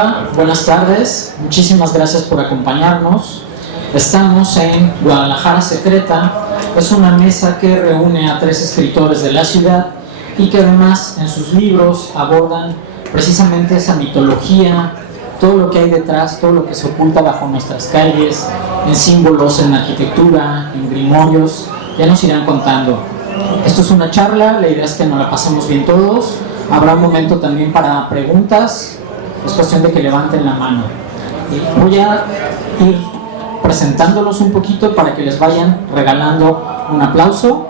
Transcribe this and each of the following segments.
Hola, buenas tardes. Muchísimas gracias por acompañarnos. Estamos en Guadalajara Secreta. Es una mesa que reúne a 3 escritores de la ciudad y que además en sus libros abordan precisamente esa mitología, todo lo que hay detrás, todo lo que se oculta bajo nuestras calles, en símbolos, en arquitectura, en grimorios. Ya nos irán contando. Esto es una charla, la idea es que nos la pasemos bien todos. Habrá un momento también para preguntas, es cuestión de que levanten la mano. Voy a ir presentándolos un poquito para que les vayan regalando un aplauso.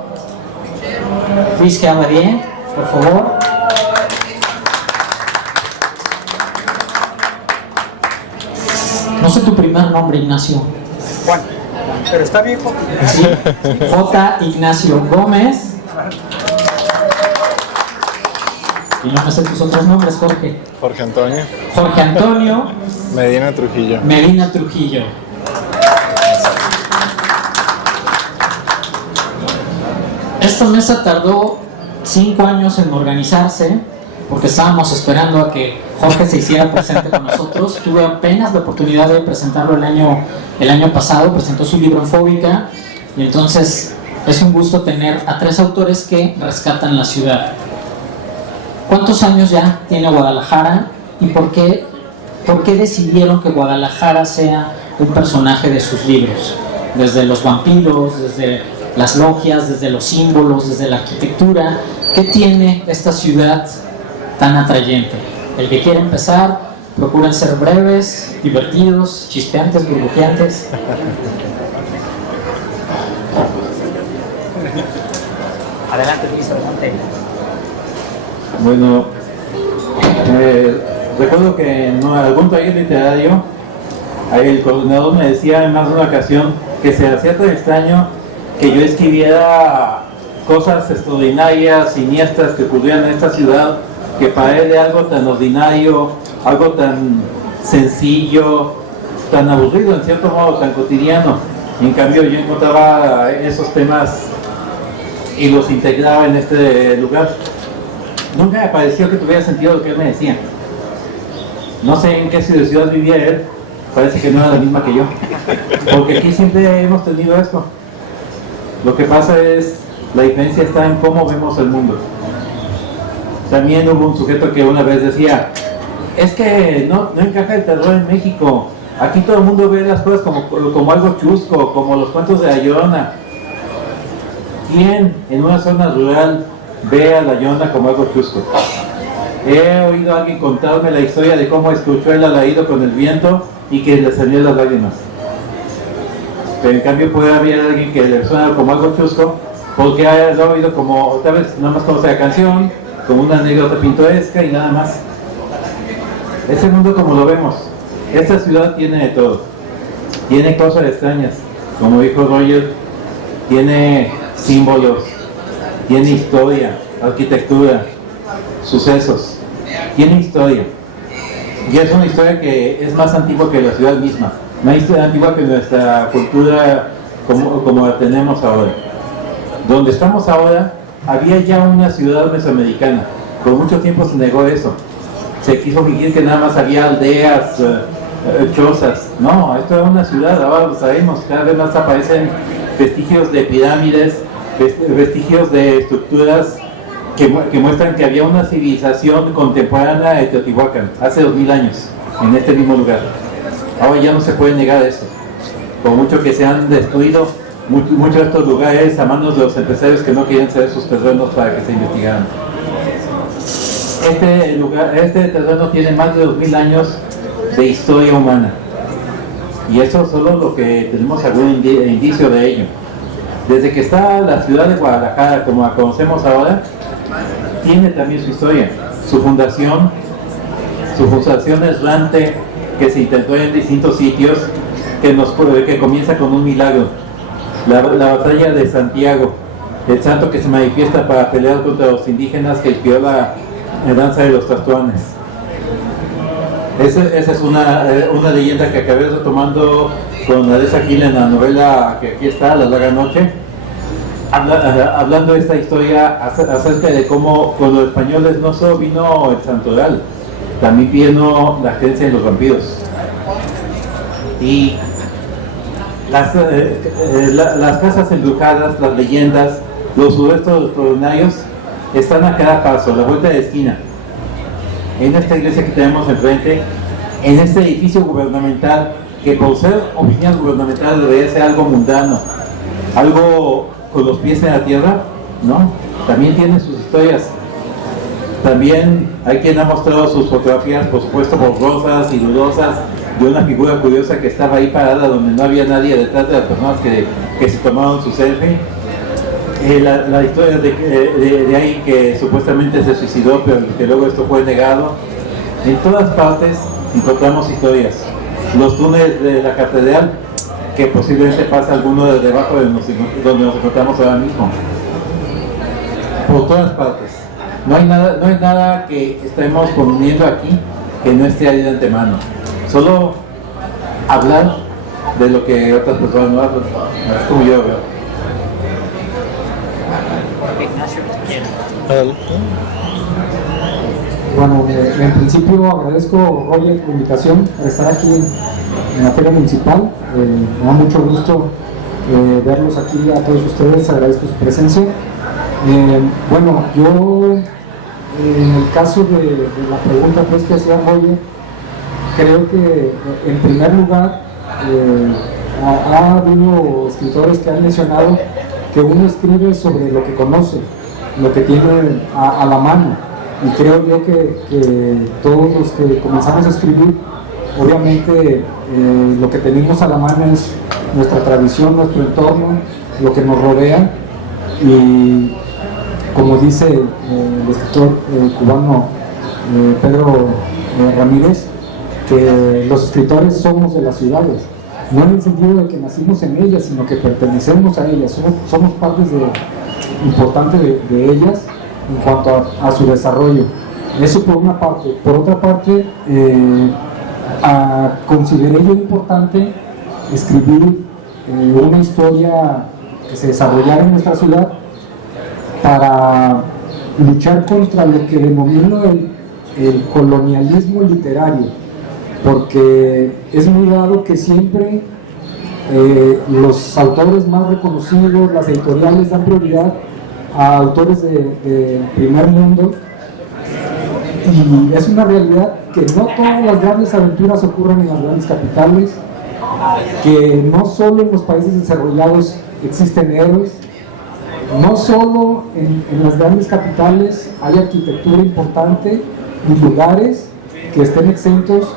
Luis Cavalier, por favor. No sé tu primer nombre, Ignacio. Juan, pero está viejo. Sí. J. Ignacio Gómez. Y no me sé tus otros nombres, Jorge. Jorge Antonio. Jorge Antonio. Medina Trujillo. Medina Trujillo. Esta mesa tardó 5 años en organizarse porque estábamos esperando a que Jorge se hiciera presente con nosotros. Tuve apenas la oportunidad de presentarlo el año pasado, presentó su libro en Fóbica, y entonces es un gusto tener a 3 autores que rescatan la ciudad. ¿Cuántos años ya tiene Guadalajara y por qué decidieron que Guadalajara sea un personaje de sus libros? Desde los vampiros, desde las logias, desde los símbolos, desde la arquitectura. ¿Qué tiene esta ciudad tan atrayente? El que quiera empezar, procuren ser breves, divertidos, chispeantes, burbujeantes. Adelante, Luis, adelante. Bueno, recuerdo que en algún taller literario el coordinador me decía en más de una ocasión que se hacía tan extraño que yo escribiera cosas extraordinarias, siniestras que ocurrían en esta ciudad, que para él era algo tan ordinario, algo tan sencillo, tan aburrido en cierto modo, tan cotidiano. En cambio yo encontraba esos temas y los integraba en este lugar. Nunca me pareció que tuviera sentido lo que él me decía. No sé en qué ciudad vivía él, parece que no era la misma que yo, porque aquí siempre hemos tenido esto. Lo que pasa es, la diferencia está en cómo vemos el mundo. También hubo un sujeto que una vez decía, es que no encaja el terror en México, aquí todo el mundo ve las cosas como algo chusco, como los cuentos de La Llorona. ¿Quién en una zona rural ve a La Llorona como algo chusco? He oído a alguien contarme la historia de cómo escuchó el alarido con el viento y que le salían las lágrimas. Pero en cambio puede haber alguien que le suena como algo chusco porque lo ha oído como, tal vez nada más conoce la canción, como una anécdota pintoresca y nada más. Ese mundo como lo vemos. Esta ciudad tiene de todo. Tiene cosas extrañas, como dijo Roger, tiene símbolos, tiene historia, arquitectura, sucesos, tiene historia. Y es una historia que es más antigua que la ciudad misma, más historia antigua que nuestra cultura como la tenemos ahora. Donde estamos ahora, había ya una ciudad mesoamericana. Por mucho tiempo se negó eso. Se quiso fingir que nada más había aldeas, chozas. No, esto era una ciudad, ahora lo sabemos. Cada vez más aparecen vestigios de pirámides, vestigios de estructuras que muestran que había una civilización contemporánea de Teotihuacán, hace 2000 años, en este mismo lugar. Ahora ya no se puede negar esto. Por mucho que se han destruido muchos de estos lugares a manos de los empresarios que no quieren ceder sus terrenos para que se investigaran. Este terreno tiene más de 2000 años de historia humana. Y eso es solo lo que tenemos algún indicio de ello. Desde que está la ciudad de Guadalajara, como la conocemos ahora, tiene también su historia. Su fundación errante que se intentó en distintos sitios, que comienza con un milagro. La batalla de Santiago, el santo que se manifiesta para pelear contra los indígenas que inspiró la danza de los Tastuanes. Esa es una leyenda que acabé retomando con Aresa Gil en la novela que aquí está, La Larga Noche, hablando de esta historia acerca de cómo con los españoles no solo vino el santoral, también pidiendo la creencia en los vampiros. Y las casas embrujadas, las leyendas, los sucesos extraordinarios están a cada paso, a la vuelta de la esquina. En esta iglesia que tenemos enfrente, en este edificio gubernamental, que por ser oficina gubernamental debería ser algo mundano, algo con los pies en la tierra, ¿no? También tiene sus historias. También hay quien ha mostrado sus fotografías, por supuesto, borrosas y dudosas, de una figura curiosa que estaba ahí parada donde no había nadie detrás de las personas que se tomaron su selfie. La historia de alguien que supuestamente se suicidó, pero que luego esto fue negado. En todas partes encontramos historias. Los túneles de la catedral, que posiblemente pasa alguno de debajo de donde nos encontramos ahora mismo. Por todas partes. No hay nada que estemos poniendo aquí que no esté ahí de antemano. Solo hablar de lo que otras personas no hablan. Es como yo veo. Ignacio, ¿quién? Bueno, en principio agradezco, Roger, la invitación para estar aquí en la Feria Municipal. Me da mucho gusto verlos aquí a todos ustedes, agradezco su presencia. Bueno, yo en el caso de la pregunta pues, que hacía Roger, creo que en primer lugar ha habido escritores que han mencionado que uno escribe sobre lo que conoce, lo que tiene a la mano, y creo yo que todos los que comenzamos a escribir, obviamente lo que tenemos a la mano es nuestra tradición, nuestro entorno, lo que nos rodea, y como dice el escritor cubano Pedro Ramírez, que los escritores somos de las ciudades, no en el sentido de que nacimos en ellas, sino que pertenecemos a ellas, somos partes importantes de ellas en cuanto a su desarrollo. Eso por una parte. Por otra parte, consideré yo importante escribir una historia que se desarrollara en nuestra ciudad para luchar contra lo que denomino el colonialismo literario, porque es muy dado que siempre los autores más reconocidos, las editoriales dan prioridad a autores del primer mundo, y es una realidad que no todas las grandes aventuras ocurren en las grandes capitales, que no solo en los países desarrollados existen héroes, no solo en las grandes capitales hay arquitectura importante y lugares que estén exentos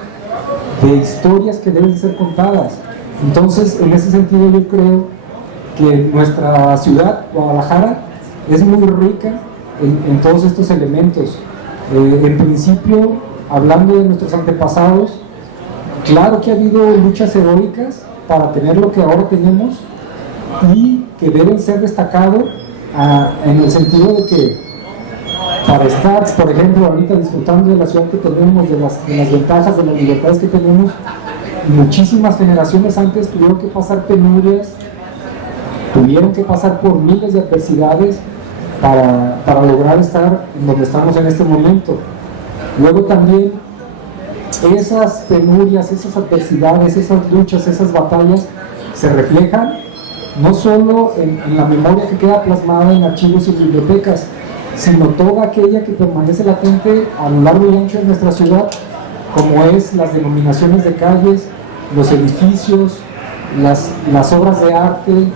de historias que deben ser contadas. Entonces, en ese sentido yo creo que nuestra ciudad, Guadalajara, es muy rica en todos estos elementos. En principio, hablando de nuestros antepasados, claro que ha habido luchas heroicas para tener lo que ahora tenemos y que deben ser destacados en el sentido de que para estar, por ejemplo, ahorita disfrutando de la ciudad que tenemos, de las ventajas, de las libertades que tenemos, muchísimas generaciones antes tuvieron que pasar penurias, tuvieron que pasar por miles de adversidades para lograr estar donde estamos en este momento. Luego también esas penurias, esas adversidades, esas luchas, esas batallas se reflejan no solo en la memoria que queda plasmada en archivos y bibliotecas, sino toda aquella que permanece latente a lo largo y ancho de nuestra ciudad, como es las denominaciones de calles, los edificios, las obras de arte,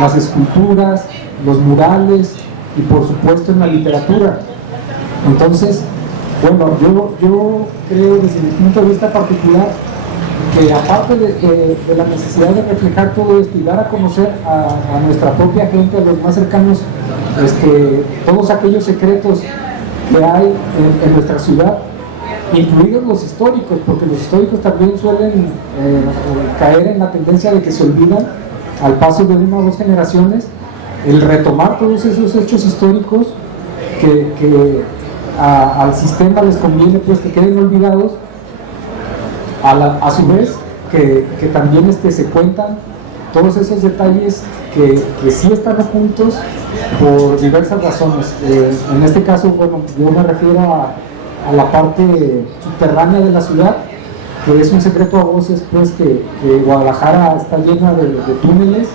las esculturas, los murales y por supuesto en la literatura. Entonces, bueno, yo creo desde mi punto de vista particular que aparte de la necesidad de reflejar todo esto y dar a conocer a nuestra propia gente, a los más cercanos, todos aquellos secretos que hay en nuestra ciudad, incluidos los históricos, porque los históricos también suelen caer en la tendencia de que se olvidan al paso de una o dos generaciones, el retomar todos esos hechos históricos que al sistema les conviene pues que queden olvidados, a su vez que también se cuentan todos esos detalles que sí están ocultos por diversas razones. En este caso, bueno, yo me refiero a la parte subterránea de la ciudad, que es un secreto a voces, pues, que Guadalajara está llena de túneles.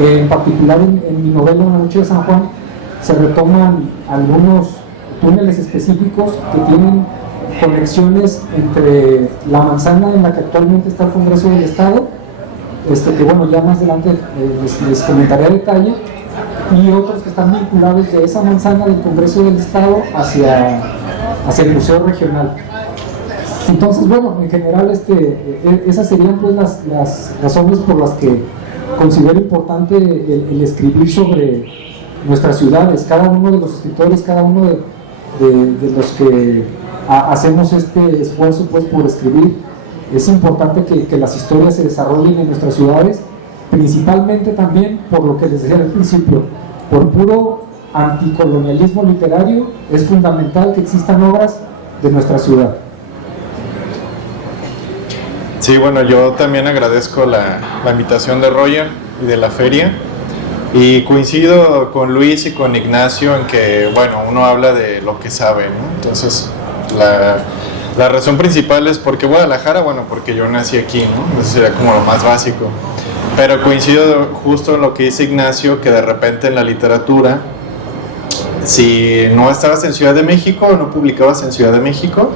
En particular en mi novela La Noche de San Juan se retoman algunos túneles específicos que tienen conexiones entre la manzana en la que actualmente está el Congreso del Estado, que bueno, ya más adelante les comentaré a detalle, y otros que están vinculados de esa manzana del Congreso del Estado hacia el Museo Regional. Entonces, bueno, en general esas serían pues las razones por las que considero importante el escribir sobre nuestras ciudades. Cada uno de los escritores, cada uno de los que hacemos este esfuerzo pues por escribir, es importante que las historias se desarrollen en nuestras ciudades, principalmente también por lo que les decía al principio, por puro anticolonialismo literario. Es fundamental que existan obras de nuestra ciudad. Sí, bueno, yo también agradezco la invitación de Roger y de la feria, y coincido con Luis y con Ignacio en que, bueno, uno habla de lo que sabe, ¿no? Entonces, la razón principal es porque Guadalajara, bueno, porque yo nací aquí, ¿no? Eso sería como lo más básico. Pero coincido justo en lo que dice Ignacio, que de repente en la literatura, si no estabas en Ciudad de México o no publicabas en Ciudad de México,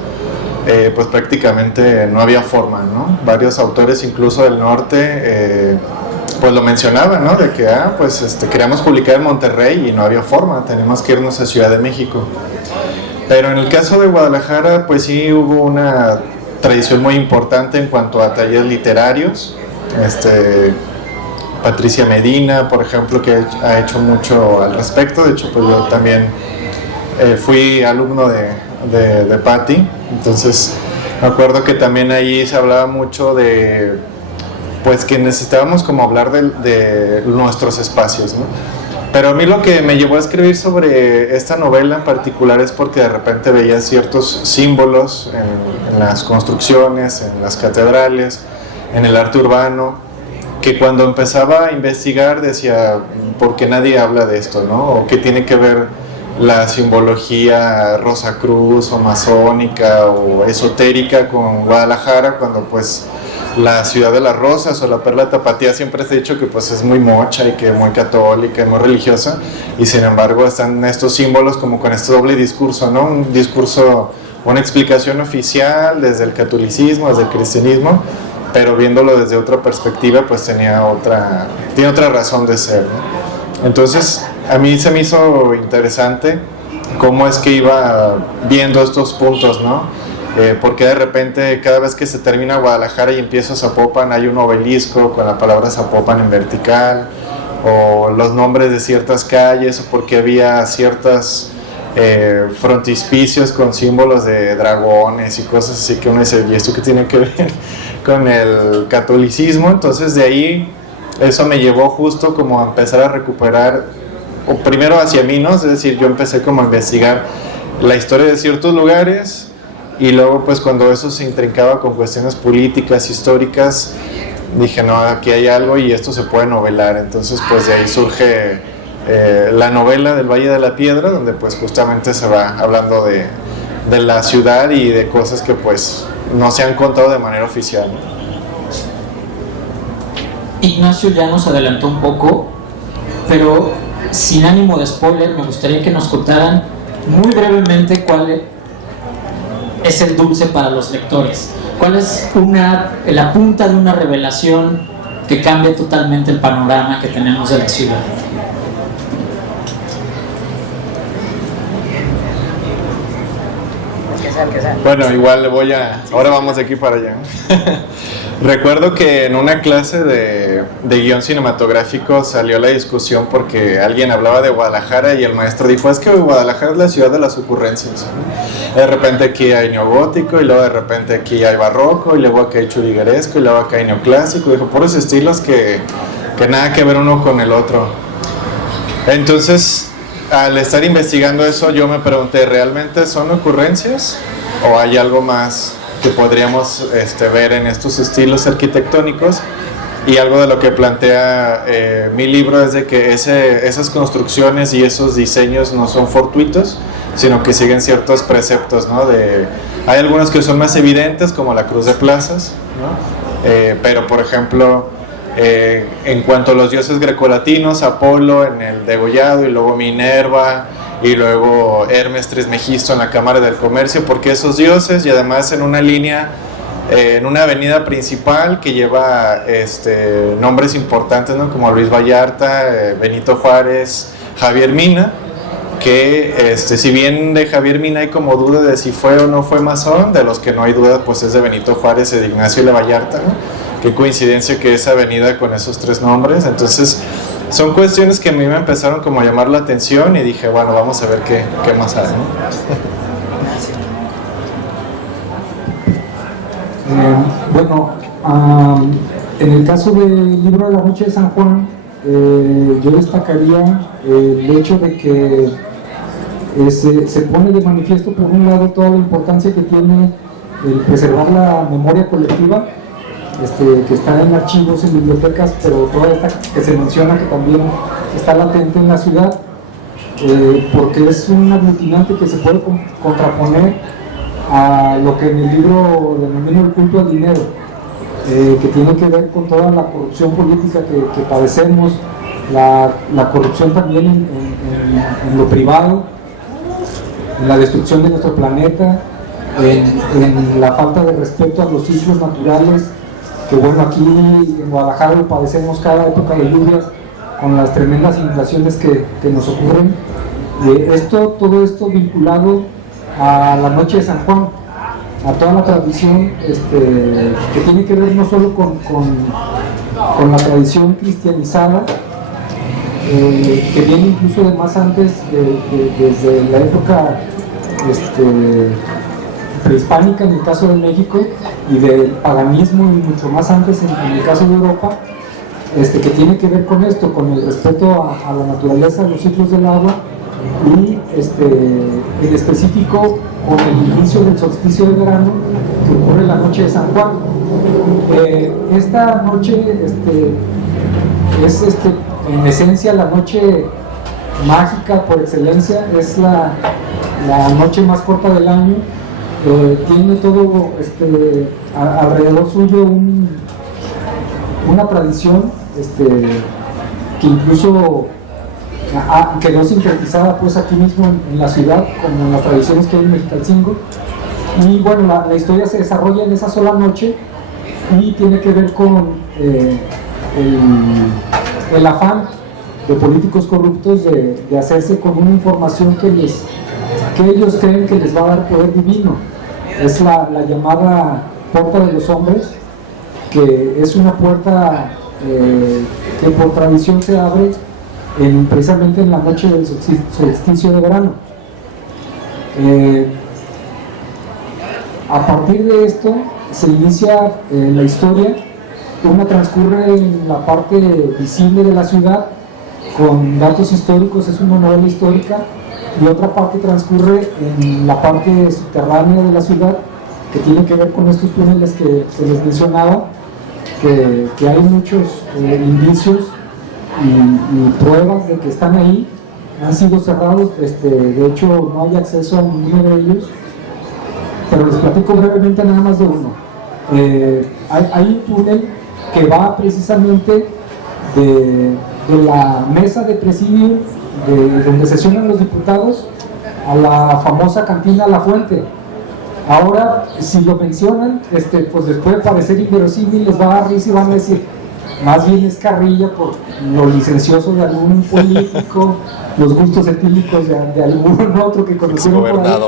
pues prácticamente no había forma, ¿no? Varios autores, incluso del norte, pues lo mencionaban, ¿no? De que, pues queríamos publicar en Monterrey y no había forma, tenemos que irnos a Ciudad de México. Pero en el caso de Guadalajara, pues sí hubo una tradición muy importante en cuanto a talleres literarios. Patricia Medina, por ejemplo, que ha hecho mucho al respecto. De hecho, pues yo también fui alumno de Patti. Entonces me acuerdo que también ahí se hablaba mucho de, pues, que necesitábamos como hablar de nuestros espacios, ¿no? Pero a mí lo que me llevó a escribir sobre esta novela en particular es porque de repente veía ciertos símbolos en las construcciones, en las catedrales, en el arte urbano, que cuando empezaba a investigar decía, ¿por qué nadie habla de esto, no? ¿O qué tiene que ver la simbología Rosacruz o masónica o esotérica con Guadalajara, cuando pues la ciudad de las rosas o la perla tapatía siempre se ha dicho que pues es muy mocha y que muy católica y muy religiosa, y sin embargo están estos símbolos como con este doble discurso, ¿no? Un discurso, una explicación oficial desde el catolicismo, desde el cristianismo, pero viéndolo desde otra perspectiva pues tiene otra razón de ser, ¿no? Entonces a mí se me hizo interesante cómo es que iba viendo estos puntos, ¿no? Porque de repente cada vez que se termina Guadalajara y empieza Zapopan hay un obelisco con la palabra Zapopan en vertical, o los nombres de ciertas calles, o porque había ciertas frontispicios con símbolos de dragones y cosas así, que uno dice, ¿y esto qué tiene que ver con el catolicismo? Entonces de ahí eso me llevó justo como a empezar a recuperar, o primero hacia mí, ¿no? Es decir, yo empecé como a investigar la historia de ciertos lugares, y luego pues cuando eso se intrincaba con cuestiones políticas, históricas, dije, no, aquí hay algo y esto se puede novelar. Entonces pues de ahí surge la novela del Valle de la Piedra, donde pues justamente se va hablando de la ciudad y de cosas que pues no se han contado de manera oficial. Ignacio ya nos adelantó un poco, pero sin ánimo de spoiler, me gustaría que nos contaran muy brevemente cuál es el dulce para los lectores. ¿Cuál es la punta de una revelación que cambia totalmente el panorama que tenemos de la ciudad? Bueno, igual ahora vamos de aquí para allá. Recuerdo que en una clase de guión cinematográfico salió la discusión porque alguien hablaba de Guadalajara y el maestro dijo, es que Guadalajara es la ciudad de las ocurrencias. De repente aquí hay neogótico, y luego de repente aquí hay barroco, y luego aquí hay churrigueresco, y luego acá hay neoclásico. Dijo, puros estilos que nada que ver uno con el otro. Entonces, al estar investigando eso, yo me pregunté, ¿realmente son ocurrencias o hay algo más que podríamos ver en estos estilos arquitectónicos? Y algo de lo que plantea mi libro es de que esas construcciones y esos diseños no son fortuitos, sino que siguen ciertos preceptos, ¿no? Hay algunos que son más evidentes, como la cruz de plazas, ¿no? Pero por ejemplo, en cuanto a los dioses grecolatinos, Apolo en el degollado, y luego Minerva, y luego Hermes Trismegisto en la Cámara del Comercio, porque esos dioses, y además en una línea, en una avenida principal que lleva nombres importantes, ¿no? Como Luis Vallarta, Benito Juárez, Javier Mina, que si bien de Javier Mina hay como duda de si fue o no fue masón, de los que no hay duda pues es de Benito Juárez y de Ignacio de Vallarta, ¿no? Qué coincidencia que esa avenida con esos tres nombres. Entonces son cuestiones que a mí me empezaron como a llamar la atención y dije, bueno, vamos a ver qué más hay, ¿no? Bueno, en el caso del libro de la Noche de San Juan, yo destacaría el hecho de que se pone de manifiesto por un lado toda la importancia que tiene el preservar la memoria colectiva, que está en archivos, en bibliotecas, pero toda esta que se menciona que también está latente en la ciudad, porque es un aglutinante que se puede contraponer a lo que en el libro denomino el culto al dinero, que tiene que ver con toda la corrupción política que padecemos, la corrupción también en lo privado, en la destrucción de nuestro planeta, en la falta de respeto a los ciclos naturales, que bueno, aquí en Guadalajara lo padecemos cada época de lluvias con las tremendas inundaciones que nos ocurren. Todo esto vinculado a la Noche de San Juan, a toda la tradición que tiene que ver no solo con la tradición cristianizada, que viene incluso de más antes, desde la época prehispánica en el caso de México, y del paganismo y mucho más antes en el caso de Europa, que tiene que ver con esto, con el respeto a la naturaleza, a los ciclos del agua, y en específico con el inicio del solsticio de verano que ocurre la Noche de San Juan. Esta noche es en esencia la noche mágica por excelencia, es la noche más corta del año. Tiene todo alrededor suyo una tradición que incluso quedó sintetizada pues aquí mismo en la ciudad, como en las tradiciones que hay en Mexicalcingo. Y bueno, la historia se desarrolla en esa sola noche y tiene que ver con el afán de políticos corruptos de hacerse con una información que ellos creen que les va a dar poder divino. Es la llamada puerta de los hombres, que es una puerta que por tradición se abre precisamente en la noche del solsticio de verano. A partir de esto se inicia la historia. Una transcurre en la parte visible de la ciudad con datos históricos, es una novela histórica, y otra parte transcurre en la parte subterránea de la ciudad, que tiene que ver con estos túneles que les mencionaba, que hay muchos indicios y pruebas de que están ahí. Han sido cerrados, de hecho no hay acceso a ninguno de ellos, pero les platico brevemente nada más de uno. Hay un túnel que va precisamente de la mesa de presidio donde sesionan los diputados a la famosa cantina La Fuente. Ahora, si lo mencionan, pues les puede parecer inverosímil, les va a dar risa y van a decir, más bien es carrilla por lo licencioso de algún político, los gustos etílicos de algún otro que conocieron por ahí.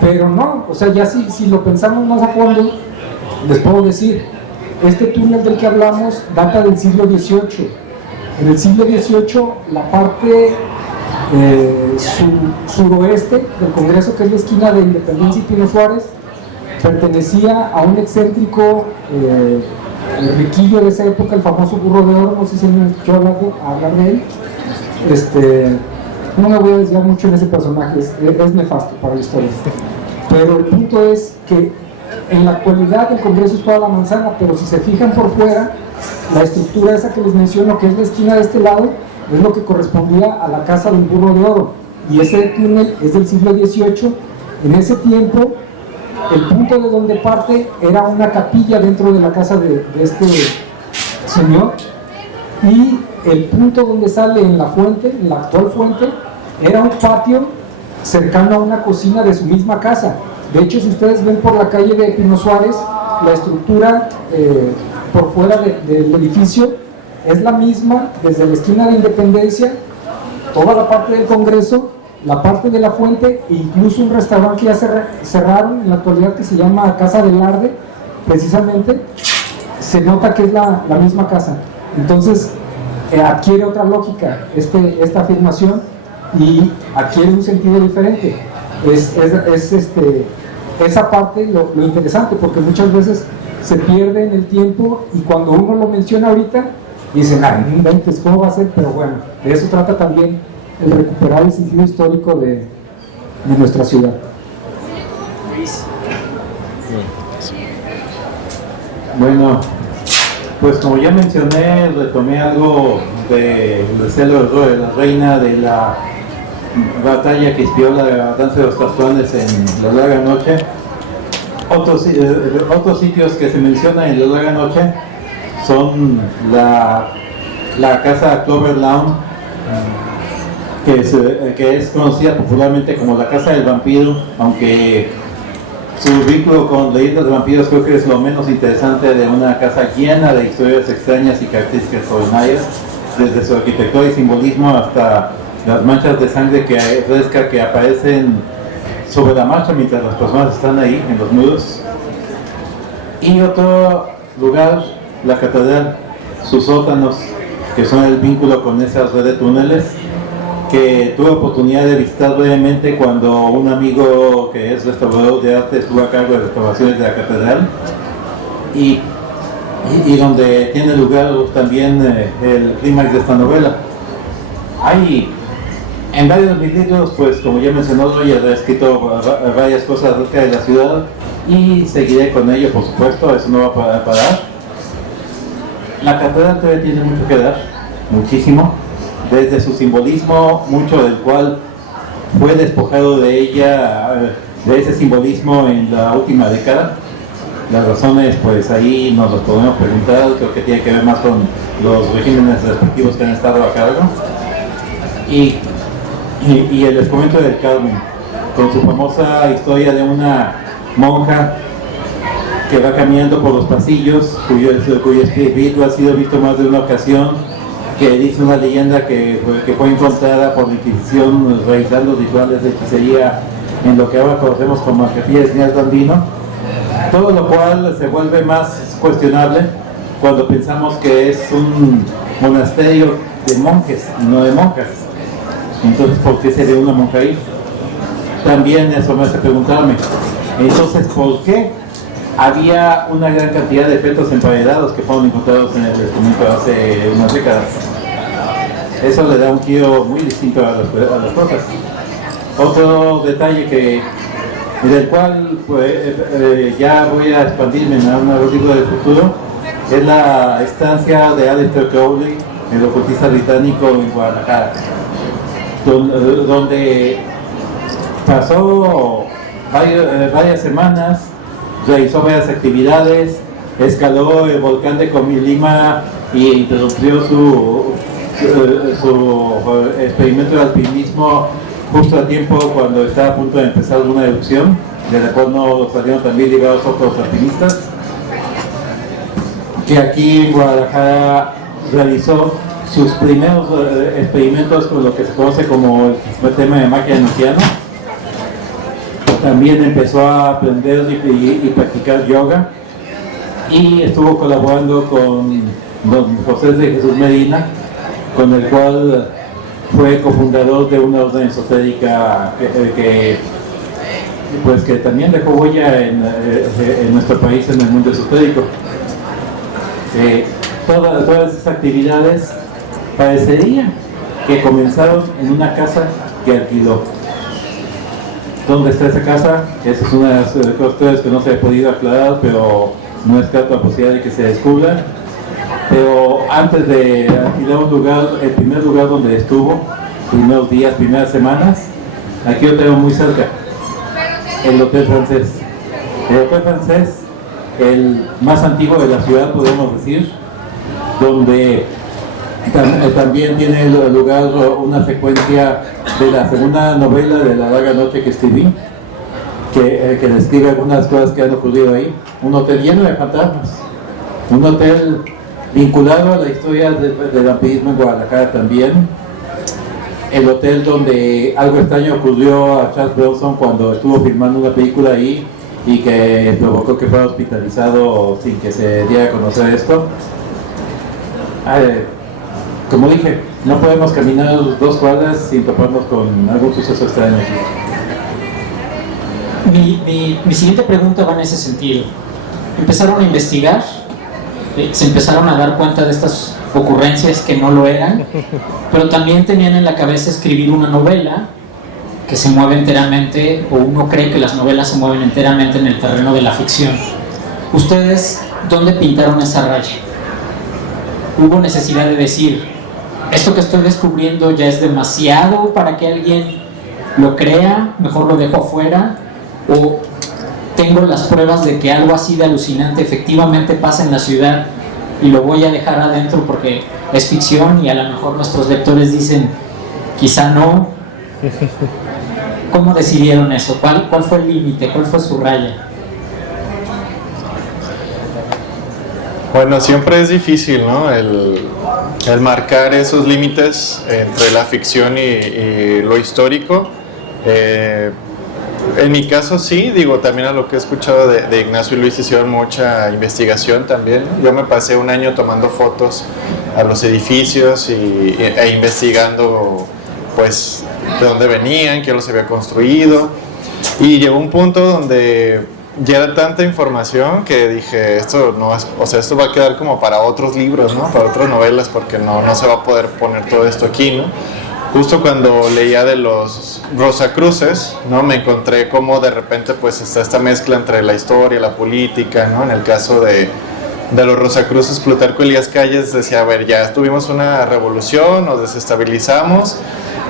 Pero no, o sea, ya si lo pensamos más a fondo, les puedo decir, este túnel del que hablamos data del siglo XVIII. En el siglo XVIII, la parte suroeste del Congreso, que es la esquina de Independencia y Pino Suárez, pertenecía a un excéntrico riquillo de esa época, el famoso Burro de Oro. No sé si me escuchó hablar de él. No me voy a desviar mucho en ese personaje, es nefasto para la historia. Pero el punto es que en la actualidad el Congreso es toda la manzana, pero si se fijan por fuera, la estructura esa que les menciono, que es la esquina de este lado, es lo que correspondía a la casa del Burro de Oro. y ese túnel es del siglo XVIII. En ese tiempo, el punto de donde parte era una capilla dentro de la casa de este señor, y el punto donde sale en la fuente, en la actual fuente, era un patio cercano a una cocina de su misma casa. De hecho, si ustedes ven por la calle de Pino Suárez, la estructura por fuera del edificio es la misma, desde la esquina de Independencia, toda la parte del Congreso, la parte de la fuente e incluso un restaurante que ya cerraron en la actualidad, que se llama Casa del Arde, precisamente, se nota que es la misma casa. Entonces adquiere otra lógica esta afirmación, y adquiere un sentido diferente. Esa parte lo interesante, porque muchas veces se pierde en el tiempo, y cuando uno lo menciona ahorita dicen, no inventes, ¿cómo va a ser? Pero bueno, de eso trata también el recuperar el sentido histórico de nuestra ciudad. Bueno, pues como ya mencioné, retomé algo del celo de la reina, de la batalla que inspiró la danza de los Tazuanes en La Larga Noche. Otros sitios que se mencionan en La Larga Noche son la casa Clover Lawn, que es conocida popularmente como la casa del vampiro, aunque su vínculo con leyendas de vampiros creo que es lo menos interesante de una casa llena de historias extrañas y características extraordinarias, desde su arquitectura y simbolismo hasta las manchas de sangre fresca que aparecen sobre la marcha mientras las personas están ahí en los muros. Y otro lugar, la catedral, sus sótanos, que son el vínculo con esa red de túneles, que tuve oportunidad de visitar brevemente cuando un amigo que es restaurador de arte estuvo a cargo de restauraciones de la catedral, y donde tiene lugar también el clímax de esta novela. Hay en varios de mis libros, pues como ya mencionó, ya he escrito varias cosas acerca de la ciudad, y seguiré con ello, por supuesto, eso no va a parar. La catedral todavía tiene mucho que dar, muchísimo, desde su simbolismo, mucho del cual fue despojado de ese simbolismo en la última década. Las razones, pues ahí nos los podemos preguntar, creo que tiene que ver más con los regímenes respectivos que han estado a cargo. Y el descubrimiento del Carmen, con su famosa historia de una monja que va caminando por los pasillos, cuyo espíritu ha sido visto más de una ocasión, que dice una leyenda que fue encontrada por la Inquisición realizando rituales de hechicería en lo que ahora conocemos como Capilla de Señor Andino, todo lo cual se vuelve más cuestionable cuando pensamos que es un monasterio de monjes, no de monjas. Entonces, ¿por qué sería una monja ahí? También eso me hace preguntarme. Entonces, ¿por qué había una gran cantidad de fetos emparedados que fueron encontrados en el descubrimiento hace unas décadas? Eso le da un giro muy distinto a las cosas. Otro detalle del cual pues, ya voy a expandirme en un artículo del futuro, es la estancia de Aleister Crowley, el ocultista británico, en Guadalajara, donde pasó varias semanas, realizó varias actividades, escaló el volcán de Comilima y interrumpió su experimento de alpinismo justo a tiempo cuando estaba a punto de empezar una erupción, de la cual no salieron también ligados otros alpinistas, que aquí en Guadalajara realizó sus primeros experimentos con lo que se conoce como el tema de magia nutiana. También empezó a aprender y practicar yoga, y estuvo colaborando con don José de Jesús Medina, con el cual fue cofundador de una orden esotérica que también dejó huella en nuestro país, en el mundo esotérico. Todas esas actividades parecería que comenzaron en una casa que alquiló. ¿Dónde está esa casa? Esa es una de las cosas que no se ha podido aclarar, pero no descarto la posibilidad de que se descubra. Pero antes de alquilar un lugar, el primer lugar donde estuvo, primeros días, primeras semanas, Aquí lo tengo muy cerca, el Hotel Francés. El Hotel Francés, el más antiguo de la ciudad, podemos decir, donde también tiene lugar una secuencia de la segunda novela de La larga noche que escribí, que describe algunas cosas que han ocurrido ahí. Un hotel lleno de fantasmas, un hotel vinculado a la historia del vampirismo en Guadalajara también. El hotel donde algo extraño ocurrió a Charles Bronson cuando estuvo filmando una película ahí y que provocó que fuera hospitalizado sin que se diera a conocer esto. Como dije, no podemos caminar 2 cuadras sin toparnos con algún suceso extraño aquí. Mi siguiente pregunta va en ese sentido. Empezaron a investigar, se empezaron a dar cuenta de estas ocurrencias que no lo eran, pero también tenían en la cabeza escribir una novela que se mueve enteramente, o uno cree que las novelas se mueven enteramente en el terreno de la ficción. ¿Ustedes dónde pintaron esa raya? ¿Hubo necesidad de decir, esto que estoy descubriendo ya es demasiado para que alguien lo crea, mejor lo dejo afuera? ¿O tengo las pruebas de que algo así de alucinante efectivamente pasa en la ciudad y lo voy a dejar adentro porque es ficción y a lo mejor nuestros lectores dicen, quizá no? ¿Cómo decidieron eso? ¿Cuál fue el límite? ¿Cuál fue su raya? Bueno, siempre es difícil, ¿no? El marcar esos límites entre la ficción y lo histórico. En mi caso sí, digo, también a lo que he escuchado de Ignacio y Luis hicieron mucha investigación también. Yo me pasé un año tomando fotos a los edificios e investigando pues de dónde venían, quién los había construido, y llegó un punto donde ya era tanta información que dije, esto no es, o sea, esto va a quedar como para otros libros, ¿no? Para otras novelas, porque no se va a poder poner todo esto aquí, ¿no? Justo cuando leía de los Rosacruces, ¿no? Me encontré como de repente pues está esta mezcla entre la historia, la política, ¿no? En el caso de los Rosacruces, Plutarco Elías Calles decía, a ver, ya tuvimos una revolución, nos desestabilizamos,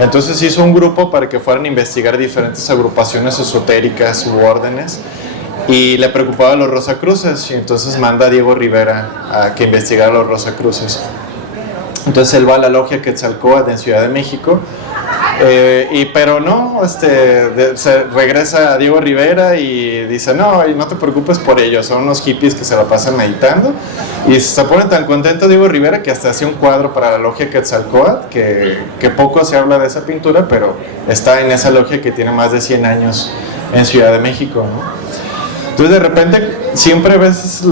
entonces hizo un grupo para que fueran a investigar diferentes agrupaciones esotéricas u órdenes, y le preocupaba a los Rosacruces, y entonces manda a Diego Rivera a que investigara a los Rosacruces. Entonces él va a la logia Quetzalcóatl en Ciudad de México, pero no, se regresa a Diego Rivera y dice, no te preocupes por ellos, son unos hippies que se la pasan meditando, y se pone tan contento Diego Rivera que hasta hace un cuadro para la logia Quetzalcóatl, que poco se habla de esa pintura, pero está en esa logia que tiene más de 100 años en Ciudad de México, ¿no? Entonces de repente siempre ves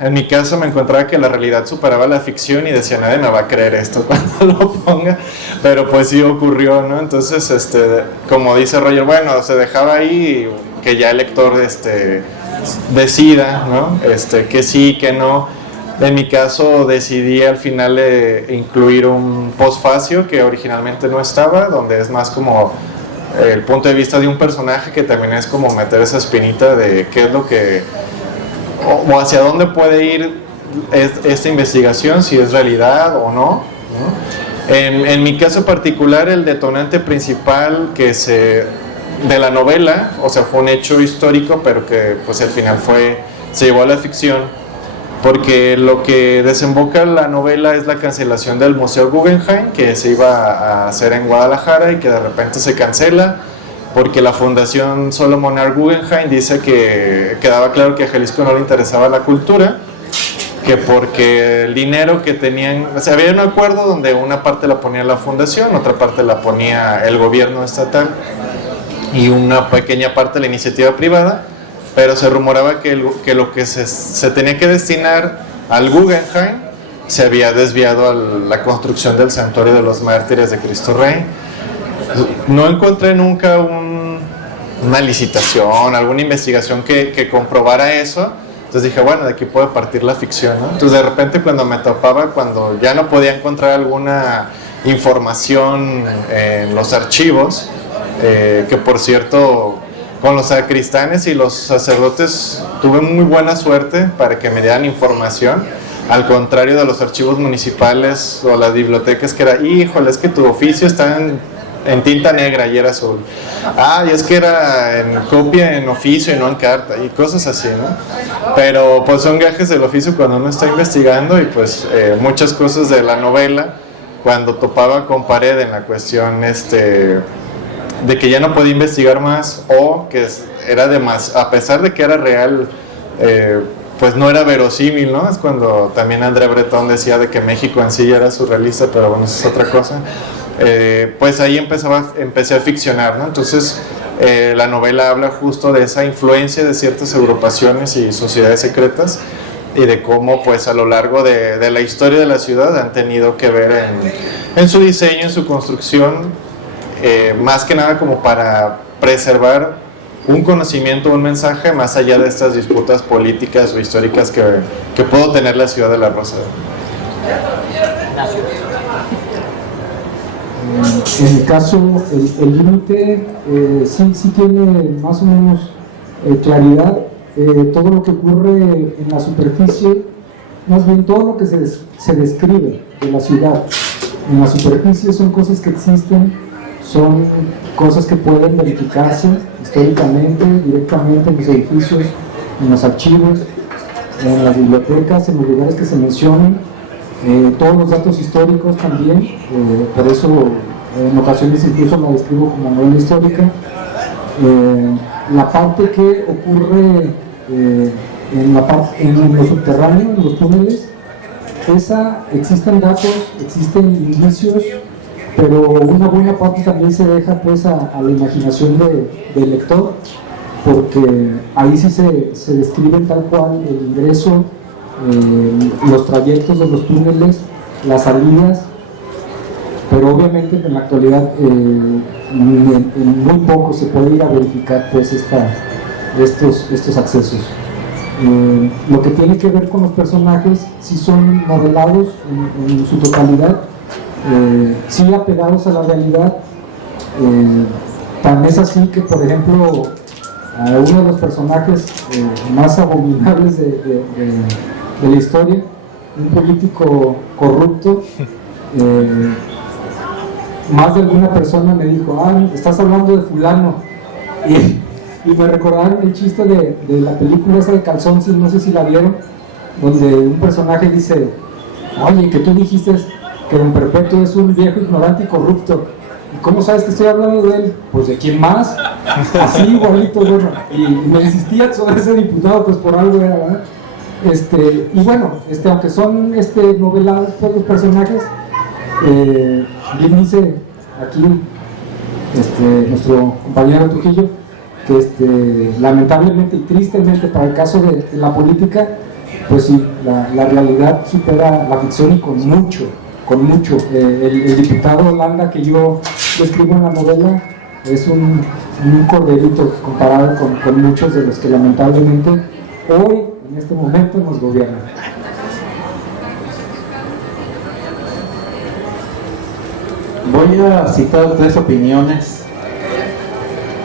en mi caso me encontraba que la realidad superaba la ficción y decía, nadie me va a creer esto cuando lo ponga, pero pues sí ocurrió, ¿no? Entonces, como dice Roger, bueno, se dejaba ahí que ya el lector decida, ¿no? Que sí, que no. En mi caso decidí al final incluir un postfacio que originalmente no estaba, donde es más como el punto de vista de un personaje, que también es como meter esa espinita de qué es lo que, o hacia dónde puede ir esta investigación, si es realidad o no, ¿no? En mi caso particular, el detonante principal de la novela, o sea, fue un hecho histórico, pero que pues al final se llevó a la ficción, porque lo que desemboca la novela es la cancelación del Museo Guggenheim, que se iba a hacer en Guadalajara y que de repente se cancela, porque la Fundación Solomon R. Guggenheim dice que quedaba claro que a Jalisco no le interesaba la cultura, que porque el dinero que tenían, o sea, había un acuerdo donde una parte la ponía la fundación, otra parte la ponía el gobierno estatal y una pequeña parte la iniciativa privada, pero se rumoraba que lo que se tenía que destinar al Guggenheim se había desviado a la construcción del Santuario de los Mártires de Cristo Rey. No encontré nunca una licitación, alguna investigación que comprobara eso. Entonces dije, bueno, de aquí puede partir la ficción, ¿no? Entonces de repente cuando me topaba, cuando ya no podía encontrar alguna información en los archivos, que por cierto, con los sacristanes y los sacerdotes tuve muy buena suerte para que me dieran información, al contrario de los archivos municipales o las bibliotecas, que era, híjole, es que tu oficio está en tinta negra y era azul. Y es que era en copia en oficio y no en carta y cosas así, ¿no? Pero pues son gajes del oficio cuando uno está investigando y pues muchas cosas de la novela, cuando topaba con pared en la cuestión de que ya no podía investigar más o que era de más, a pesar de que era real, pues no era verosímil, ¿no? Es cuando también André Breton decía de que México en sí ya era surrealista, pero bueno, eso es otra cosa. Pues ahí empecé a ficcionar, ¿no? Entonces la novela habla justo de esa influencia de ciertas agrupaciones y sociedades secretas y de cómo pues a lo largo de la historia de la ciudad han tenido que ver en su diseño, en su construcción, más que nada como para preservar un conocimiento, un mensaje más allá de estas disputas políticas o históricas que pudo tener la ciudad de La Rosa. En mi caso, el límite sí tiene más o menos claridad. Todo lo que ocurre en la superficie, más bien todo lo que se describe de la ciudad en la superficie son cosas que existen, son cosas que pueden verificarse históricamente, directamente en los edificios, en los archivos, en las bibliotecas, en los lugares que se mencionan, todos los datos históricos también, por eso en ocasiones incluso la describo como novela histórica. La parte que ocurre en lo subterráneo, en los túneles, existen datos, existen indicios, pero una buena parte también se deja pues a la imaginación del lector, porque ahí sí se describen tal cual el ingreso, los trayectos de los túneles, las salidas, pero obviamente en la actualidad en muy poco se puede ir a verificar pues estos accesos. Lo que tiene que ver con los personajes sí son modelados en su totalidad, sí apegados a la realidad, tan es así que por ejemplo a uno de los personajes más abominables de la historia, un político corrupto, más de alguna persona me dijo, estás hablando de fulano, y me recordaron el chiste de la película esa de Calzoncillo, no sé si la vieron, donde un personaje dice, oye, que tú dijiste que Don Perpetuo es un viejo ignorante y corrupto, ¿y cómo sabes que estoy hablando de él? Pues de quién más, así igualito, bueno, y me insistía sobre ese diputado, pues por algo era, ¿verdad? Y bueno, aunque son novelados por los personajes, bien dice aquí nuestro compañero Trujillo, que lamentablemente y tristemente para el caso de la política, pues sí, la realidad supera la ficción y con mucho. El diputado Landa que yo describo en la novela es un corderito comparado con muchos de los que lamentablemente hoy, en este momento, nos gobiernan. Voy a citar 3 opiniones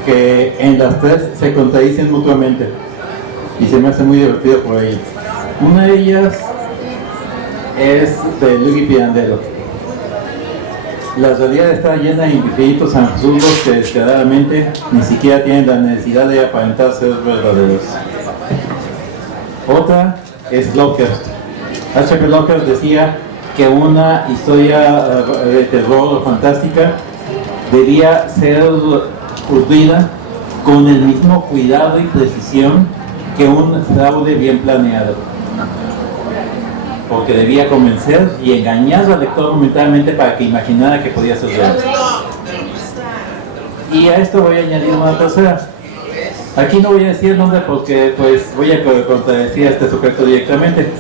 que en las 3 se contradicen mutuamente y se me hace muy divertido por ello. Una de ellas es de Luigi Pirandello. La realidad está llena de infinitos absurdos que descaradamente ni siquiera tienen la necesidad de aparentar ser verdaderos. Otra es Lovecraft. H.P. Lovecraft decía que una historia de terror o fantástica debía ser construida con el mismo cuidado y precisión que un fraude bien planeado, porque debía convencer y engañar al lector momentáneamente para que imaginara que podía ser real. Y a esto voy a añadir una tercera. Aquí no voy a decir el nombre porque pues voy a contradecir a este sujeto directamente,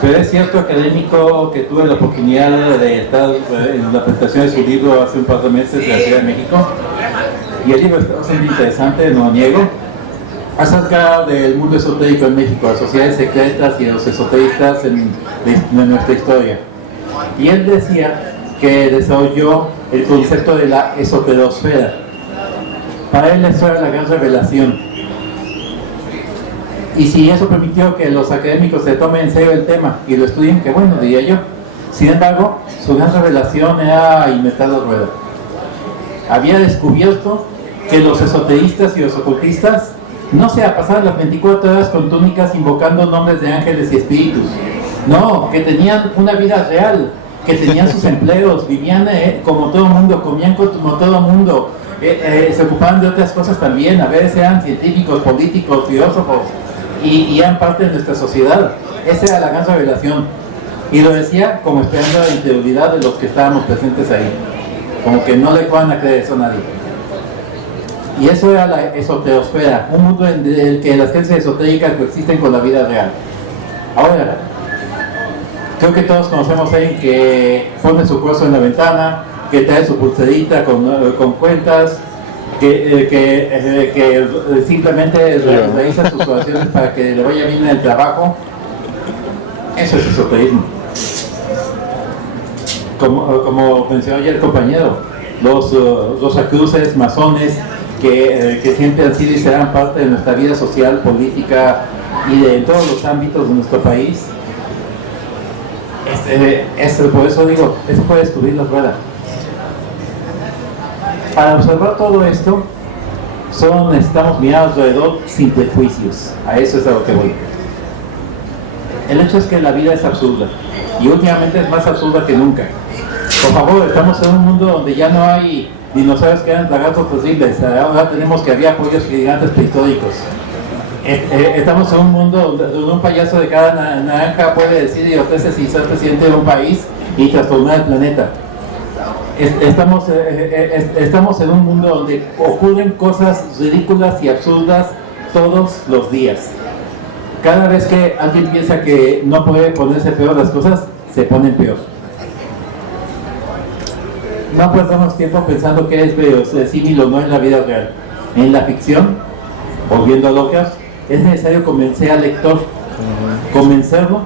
pero es cierto académico que tuve la oportunidad de estar en la presentación de su libro hace un par de meses en la Ciudad de México, y el libro es bastante interesante, no lo niego, acerca del mundo esotérico en México, las sociedades secretas y los esoteristas en nuestra historia. Y él decía que desarrolló el concepto de la esoterosfera. Para él eso era la gran revelación. Y si eso permitió que los académicos se tomen en serio el tema y lo estudien, qué bueno, diría yo. Sin embargo, su gran revelación era inventar la rueda. había descubierto que los esoteristas y los ocultistas no se pasaban las 24 horas con túnicas invocando nombres de ángeles y espíritus. No, que tenían una vida real, que tenían sus empleos, vivían como todo mundo, comían como todo mundo, se ocupaban de otras cosas también, a veces eran científicos, políticos, filósofos, y eran parte de nuestra sociedad. Esa era la gran revelación. Y lo decía como esperando la interioridad de los que estábamos presentes ahí. Como que no le puedan a creer eso a nadie. Y eso era la esoterosfera, un mundo en el que las creencias esotéricas coexisten con la vida real. Ahora, creo que todos conocemos a alguien que pone su cuerpo en la ventana, que trae su pulserita con cuentas, que simplemente realiza sus oraciones para que le vaya bien en el trabajo. Eso es esoterismo. Como mencionó ya el compañero, los rosacruces, masones, que siempre han sido y serán parte de nuestra vida social, política y de todos los ámbitos de nuestro país. Por eso digo, eso puede descubrir la rueda. Para observar todo esto, necesitamos mirar alrededor sin prejuicios. A eso es a lo que voy. El hecho es que la vida es absurda, y últimamente es más absurda que nunca. Por favor, estamos en un mundo donde ya no hay dinosaurios que eran lagartos posibles. Ahora tenemos que había pollos gigantes prehistóricos. Estamos en un mundo donde un payaso de cada naranja puede decir idioteces y ser presidente de un país y trastornar el planeta. Estamos en un mundo donde ocurren cosas ridículas y absurdas todos los días. Cada vez que alguien piensa que no puede ponerse peor las cosas, se ponen peor. No perdamos tiempo pensando que es verosímil o no en la vida real. En la ficción, volviendo a Locas, es necesario convencer al lector, convencerlo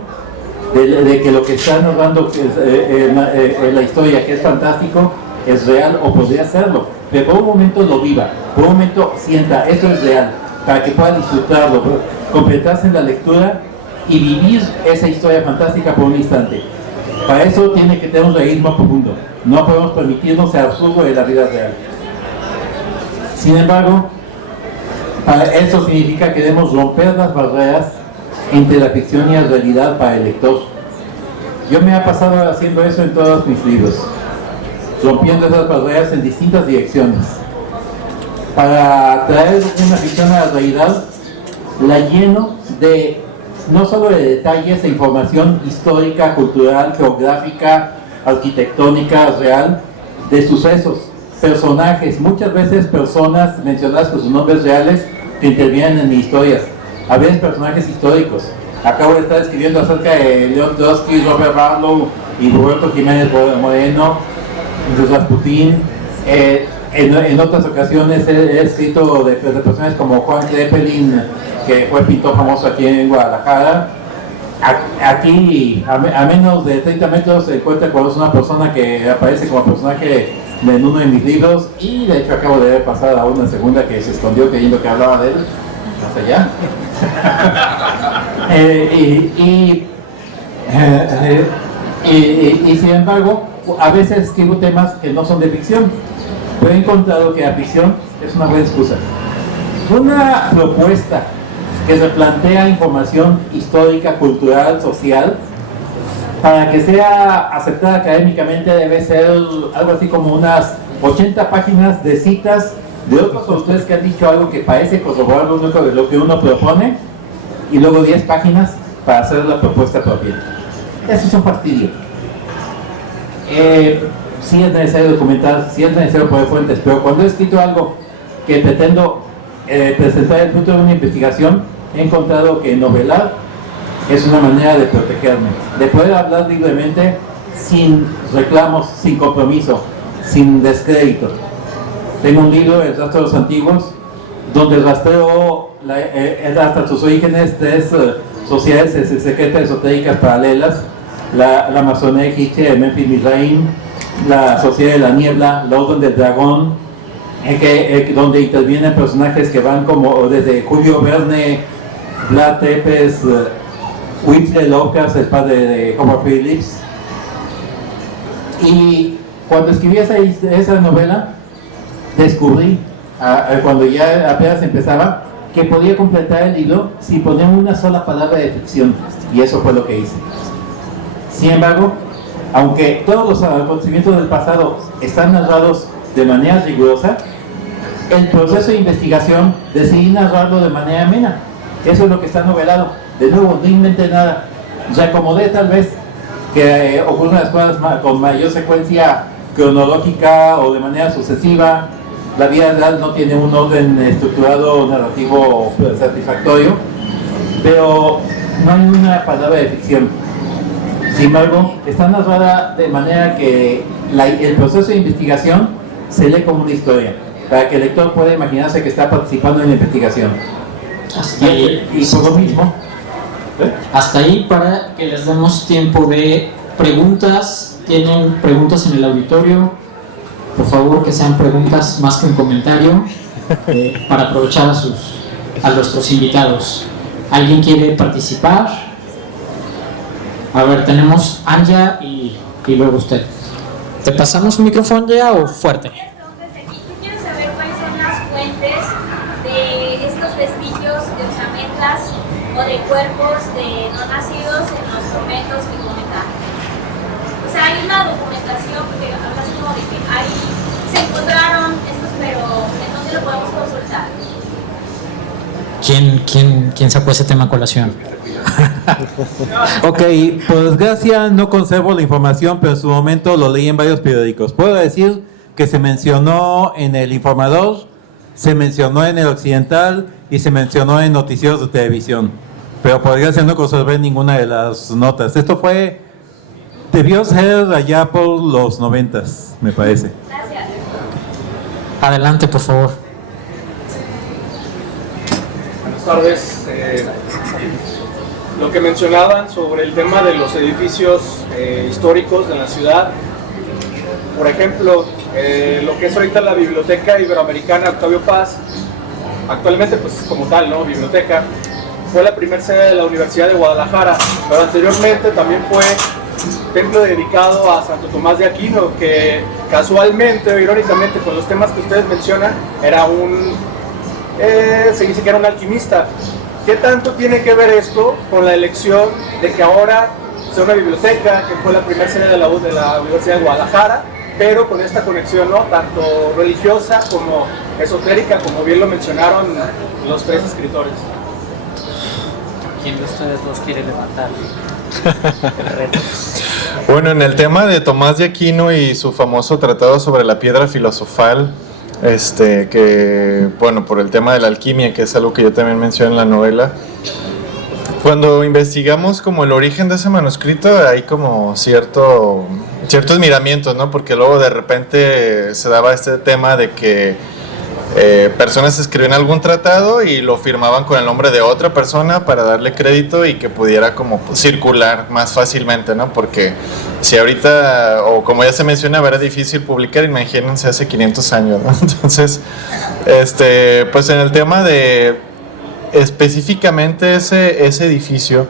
de que lo que está narrando en la historia, que es fantástico, es real o podría serlo. Pero por un momento lo viva, por un momento sienta, esto es real, para que pueda disfrutarlo, completarse en la lectura y vivir esa historia fantástica por un instante. Para eso tiene que tener un realismo profundo. No podemos permitirnos el absurdo de la vida real. Sin embargo, para eso significa que debemos romper las barreras entre la ficción y la realidad para el lector. Yo me he pasado haciendo eso en todos mis libros, rompiendo esas barreras en distintas direcciones. Para traer una ficción a la realidad, la lleno de no solo de detalles e información histórica, cultural, geográfica, arquitectónica, real, de sucesos, personajes, muchas veces personas mencionadas con sus nombres reales que intervienen en historias, a veces personajes históricos. Acabo de estar escribiendo acerca de León Trotsky, Robert Barlow y Roberto Jiménez Moreno, Rasputín. En otras ocasiones he escrito de personajes como Juan Zeppelin, que fue pintor famoso aquí en Guadalajara. Aquí, a menos de 30 metros, se encuentra con una persona que aparece como personaje en uno de mis libros, y de hecho acabo de ver pasar a una segunda que se escondió creyendo que hablaba de él, más allá. Y sin embargo, a veces escribo temas que no son de ficción, pero he encontrado que la ficción es una buena excusa. Una propuesta que se plantea información histórica, cultural, social, para que sea aceptada académicamente, debe ser algo así como unas 80 páginas de citas de otros autores que han dicho algo que parece corroborar lo que uno propone, y luego 10 páginas para hacer la propuesta propia. Eso es un fastidio. Sí es necesario documentar, sí es necesario poner fuentes, pero cuando he escrito algo que pretendo presentar el fruto de una investigación, he encontrado que novelar es una manera de protegerme, de poder hablar libremente sin reclamos, sin compromiso, sin descrédito. Tengo un libro, El rastro de los antiguos, donde rastreo hasta sus orígenes 3 sociedades secretas esotéricas paralelas: la masonería egipcia de Memphis Mizraim, la Sociedad de la Niebla, la Orden del Dragón, donde intervienen personajes que van como desde Julio Verne, Vlad Tepes, Whitley Locas, el padre de Howard Phillips. Y cuando escribí esa novela, descubrí, cuando ya apenas empezaba, que podía completar el libro sin poner una sola palabra de ficción, y eso fue lo que hice. Sin embargo, aunque todos los acontecimientos del pasado están narrados de manera rigurosa, el proceso de investigación decidí narrarlo de manera amena. Eso es lo que está novelado. De nuevo, no inventé nada. Reacomodé tal vez que ocurran las cosas con mayor secuencia cronológica o de manera sucesiva. La vida real no tiene un orden estructurado narrativo satisfactorio, pero no hay una palabra de ficción. Sin embargo, está narrada de manera que el proceso de investigación se lee como una historia, para que el lector pueda imaginarse que está participando en la investigación. Y por lo mismo, hasta ahí, para que les demos tiempo de preguntas. ¿Tienen preguntas en el auditorio? Por favor, que sean preguntas más que un comentario, para aprovechar a nuestros invitados. ¿Alguien quiere participar? A ver, tenemos Anja y luego usted. ¿Te pasamos un micrófono ya o fuerte? Quiero saber cuáles son las fuentes de estos vestigios de osametas o de cuerpos de no nacidos en los conventos que comentaron. O sea, hay una documentación, porque hablas como de que se encontraron estos, pero ¿en dónde lo podemos consultar? ¿Quién sacó ese tema a colación? Ok, por desgracia no conservo la información, pero en su momento lo leí en varios periódicos. Puedo decir que se mencionó en El Informador, se mencionó en El Occidental y se mencionó en noticieros de televisión, pero por desgracia no conservé ninguna de las notas. Esto debió ser allá por los 90s, me parece. Gracias. Adelante, por favor. Buenas tardes. Lo que mencionaban sobre el tema de los edificios históricos de la ciudad, por ejemplo, lo que es ahorita la Biblioteca Iberoamericana Octavio Paz, actualmente pues como tal, ¿no? Biblioteca, fue la primera sede de la Universidad de Guadalajara, pero anteriormente también fue templo dedicado a Santo Tomás de Aquino, que casualmente o irónicamente con los temas que ustedes mencionan, era se dice que era un alquimista. ¿Qué tanto tiene que ver esto con la elección de que ahora sea una biblioteca, que fue la primera sede de la Universidad de Guadalajara, pero con esta conexión, ¿no?, tanto religiosa como esotérica, como bien lo mencionaron los tres escritores? ¿Quién de ustedes dos quiere levantar el reto? Bueno, en el tema de Tomás de Aquino y su famoso tratado sobre la piedra filosofal, que, bueno, por el tema de la alquimia, que es algo que yo también menciono en la novela, cuando investigamos como el origen de ese manuscrito, hay como ciertos miramientos, ¿no? Porque luego de repente se daba este tema de que personas escribían algún tratado y lo firmaban con el nombre de otra persona para darle crédito y que pudiera como circular más fácilmente, ¿no? Porque si ahorita, o como ya se mencionaba, era difícil publicar, imagínense hace 500 años, ¿no? Entonces, pues en el tema de específicamente ese edificio,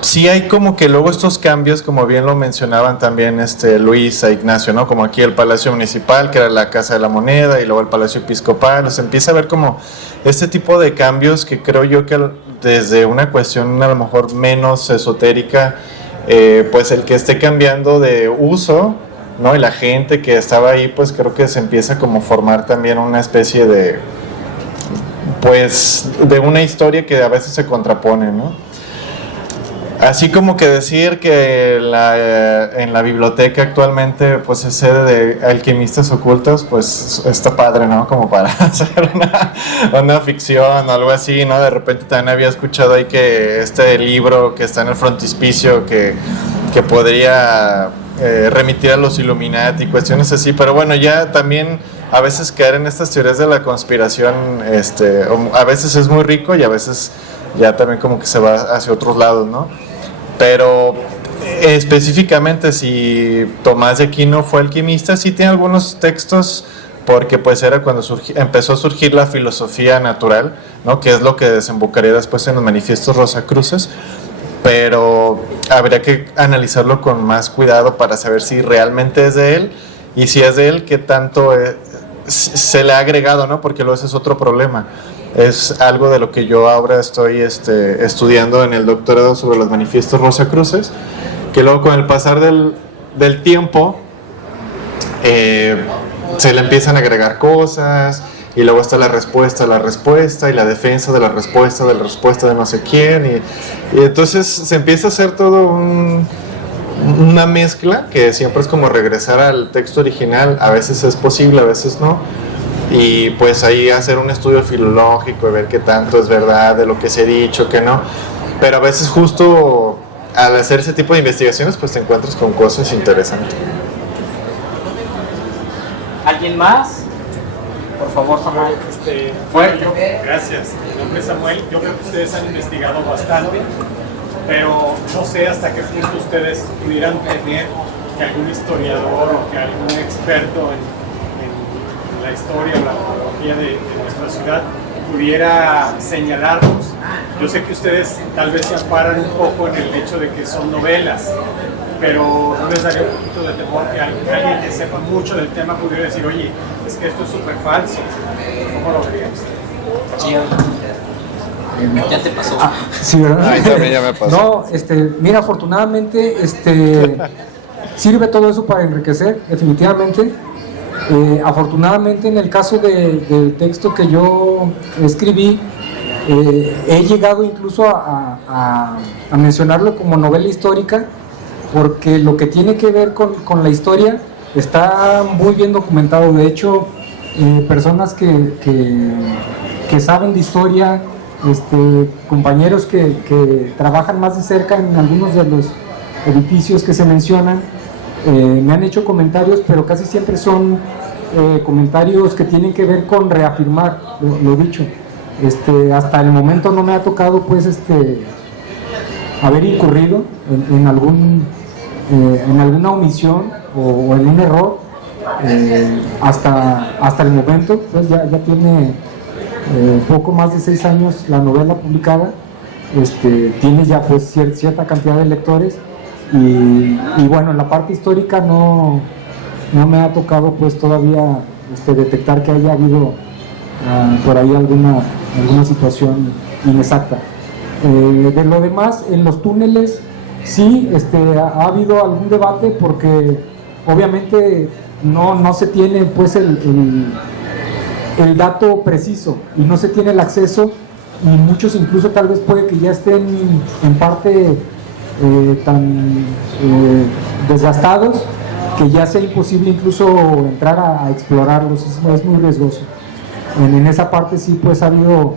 sí hay como que luego estos cambios, como bien lo mencionaban también Luis e Ignacio, ¿no? Como aquí el Palacio Municipal, que era la Casa de la Moneda, y luego el Palacio Episcopal. Se empieza a ver como este tipo de cambios que creo yo que desde una cuestión a lo mejor menos esotérica, pues el que esté cambiando de uso, ¿no? Y la gente que estaba ahí, pues creo que se empieza como a formar también una especie de, pues, de una historia que a veces se contrapone, ¿no? Así como que decir que en la biblioteca actualmente pues es sede de alquimistas ocultos, pues está padre, ¿no? Como para hacer una ficción o algo así, ¿no? De repente también había escuchado ahí que este libro que está en el frontispicio que podría remitir a los Illuminati y cuestiones así, pero bueno, ya también a veces caer en estas teorías de la conspiración, a veces es muy rico y a veces ya también como que se va hacia otros lados, ¿no? Pero específicamente si Tomás de Aquino fue alquimista, sí tiene algunos textos, porque pues era cuando empezó a surgir la filosofía natural, ¿no? Que es lo que desembocaría después en los manifiestos Rosacruces, pero habría que analizarlo con más cuidado para saber si realmente es de él y si es de él, qué tanto se le ha agregado, ¿no? Porque luego ese es otro problema. Es algo de lo que yo ahora estoy estudiando en el doctorado sobre los manifiestos Rosacruces, que luego con el pasar del tiempo se le empiezan a agregar cosas, y luego está la respuesta y la defensa de la respuesta de no sé quién, y entonces se empieza a hacer todo una mezcla que siempre es como regresar al texto original. A veces es posible, a veces no, y pues ahí hacer un estudio filológico y ver qué tanto es verdad de lo que se ha dicho, qué no, pero a veces justo al hacer ese tipo de investigaciones pues te encuentras con cosas interesantes. ¿Alguien más? Por favor, Samuel. Gracias. Mi nombre es Samuel. Yo creo que ustedes han investigado bastante, pero no sé hasta qué punto ustedes pudieran tener que algún historiador o que algún experto en la historia o la antropología de nuestra ciudad pudiera señalarnos. Yo sé que ustedes tal vez se amparan un poco en el hecho de que son novelas, pero no les daría un poquito de temor que alguien que sepa mucho del tema pudiera decir, oye, es que esto es súper falso. ¿Cómo lo vería usted? Sí, ya te pasó. Sí, ¿verdad? Ahí también ya me pasó. No, mira, afortunadamente, sirve todo eso para enriquecer, definitivamente. Afortunadamente, en el caso del texto que yo escribí, he llegado incluso a mencionarlo como novela histórica, porque lo que tiene que ver con la historia está muy bien documentado. De hecho, personas que saben de historia, compañeros que trabajan más de cerca en algunos de los edificios que se mencionan, me han hecho comentarios, pero casi siempre son comentarios que tienen que ver con reafirmar lo dicho. Hasta el momento no me ha tocado pues haber incurrido en alguna omisión o en un error. Hasta el momento pues ya tiene poco más de 6 años la novela publicada. Tiene ya pues cierta cantidad de lectores, y bueno, en la parte histórica no me ha tocado pues todavía detectar que haya habido por ahí alguna situación inexacta. De lo demás, en los túneles sí ha habido algún debate, porque obviamente no se tiene pues el dato preciso, y no se tiene el acceso, y muchos incluso tal vez puede que ya estén en parte tan desgastados que ya sea imposible incluso entrar a explorarlos. Es muy riesgoso. En esa parte sí pues ha habido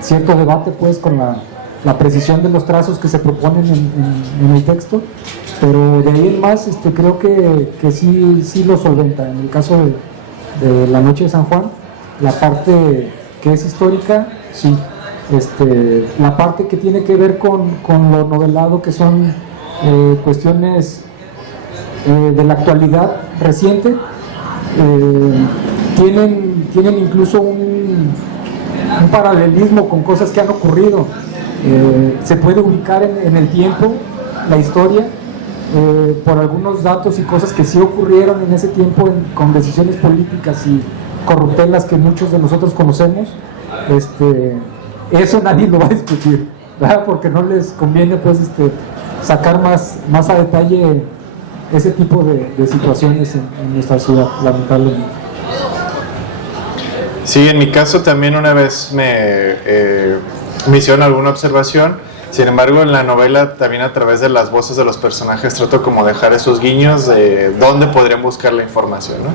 cierto debate pues con la precisión de los trazos que se proponen en el texto, pero de ahí en más creo que sí lo solventa. En el caso de La Noche de San Juan, la parte que es histórica, sí. La parte que tiene que ver con lo novelado, que son cuestiones de la actualidad reciente, tienen incluso un paralelismo con cosas que han ocurrido. Se puede ubicar en el tiempo la historia por algunos datos y cosas que sí ocurrieron en ese tiempo con decisiones políticas y corruptelas que muchos de nosotros conocemos. Eso nadie lo va a discutir, ¿verdad? Porque no les conviene pues sacar más a detalle ese tipo de situaciones en nuestra ciudad, lamentablemente. Sí, en mi caso también una vez me hicieron alguna observación. Sin embargo, en la novela también, a través de las voces de los personajes, trato como dejar esos guiños de dónde podrían buscar la información, ¿no?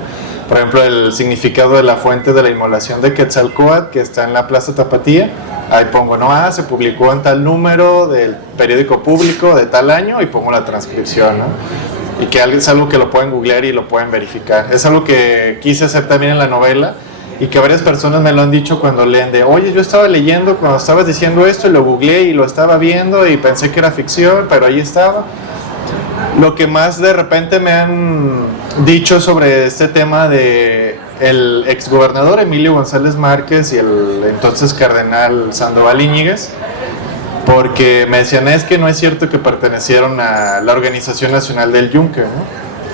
Por ejemplo, el significado de la fuente de la inmolación de Quetzalcóatl, que está en la Plaza Tapatía. Ahí pongo, se publicó en tal número del periódico público de tal año, y pongo la transcripción, ¿no? Y que es algo que lo pueden googlear y lo pueden verificar. Es algo que quise hacer también en la novela, y que varias personas me lo han dicho cuando leen oye, yo estaba leyendo cuando estabas diciendo esto, y lo googleé y lo estaba viendo y pensé que era ficción, pero ahí estaba. Lo que más de repente me han dicho sobre este tema de el exgobernador Emilio González Márquez y el entonces cardenal Sandoval Íñiguez, porque me decían, es que no es cierto que pertenecieron a la Organización Nacional del Yunque, ¿no?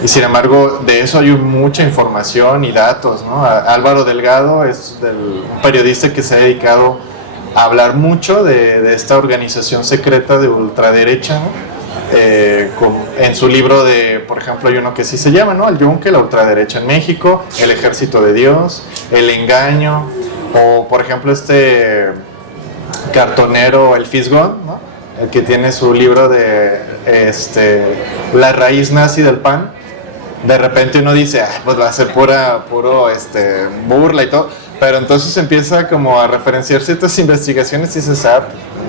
Y sin embargo, de eso hay mucha información y datos, ¿no? Álvaro Delgado es un periodista que se ha dedicado a hablar mucho de esta organización secreta de ultraderecha, ¿no? En su libro por ejemplo, hay uno que sí se llama, ¿no? El Yunque, la ultraderecha en México, el Ejército de Dios, el engaño, o por ejemplo este cartonero, el Fisgón, ¿no? El que tiene su libro de la raíz nazi del pan. De repente uno dice, pues va a ser puro burla y todo, pero entonces empieza como a referenciar ciertas investigaciones y dices,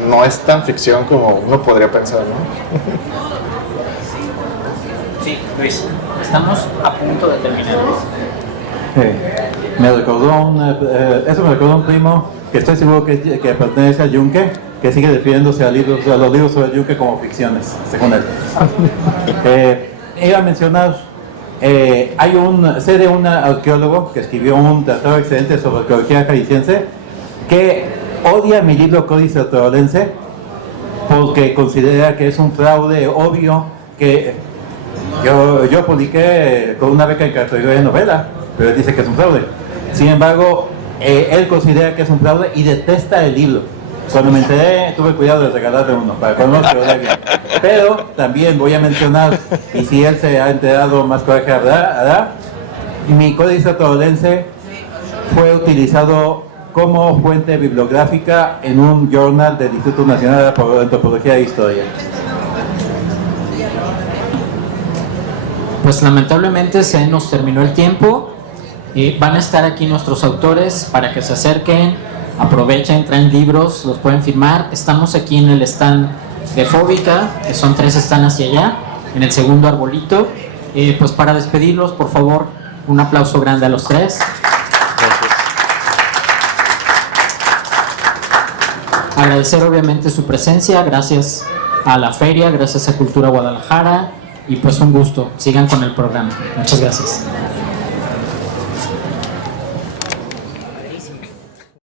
no es tan ficción como uno podría pensar, ¿no? Sí, Luis, estamos a punto de terminar. Eso me recordó un primo que estoy seguro que pertenece al Yunque, que sigue defendiéndose a los libros sobre el Yunque como ficciones, según él. Iba a mencionar, sé de un arqueólogo que escribió un tratado excelente sobre arqueología jalisciense que odia mi libro Códice Otolense porque considera que es un fraude obvio que yo publiqué con una beca en categoría de novela, pero él dice que es un fraude. Sin embargo, él considera que es un fraude y detesta el libro. Cuando me enteré, tuve cuidado de regalarle uno para que no se odie bien. Pero también voy a mencionar, y si él se ha enterado, más coraje hará, mi Códice Otolense fue utilizado como fuente bibliográfica en un journal del Instituto Nacional de Antropología e Historia. Pues lamentablemente se nos terminó el tiempo. Van a estar aquí nuestros autores para que se acerquen, aprovechen, traen libros, los pueden firmar. Estamos aquí en el stand de Fóbica, que son 3 stands hacia allá, en el segundo arbolito. Pues para despedirlos, por favor, un aplauso grande a los 3. Agradecer obviamente su presencia, gracias a la feria, gracias a Cultura Guadalajara, y pues un gusto, sigan con el programa. Muchas gracias.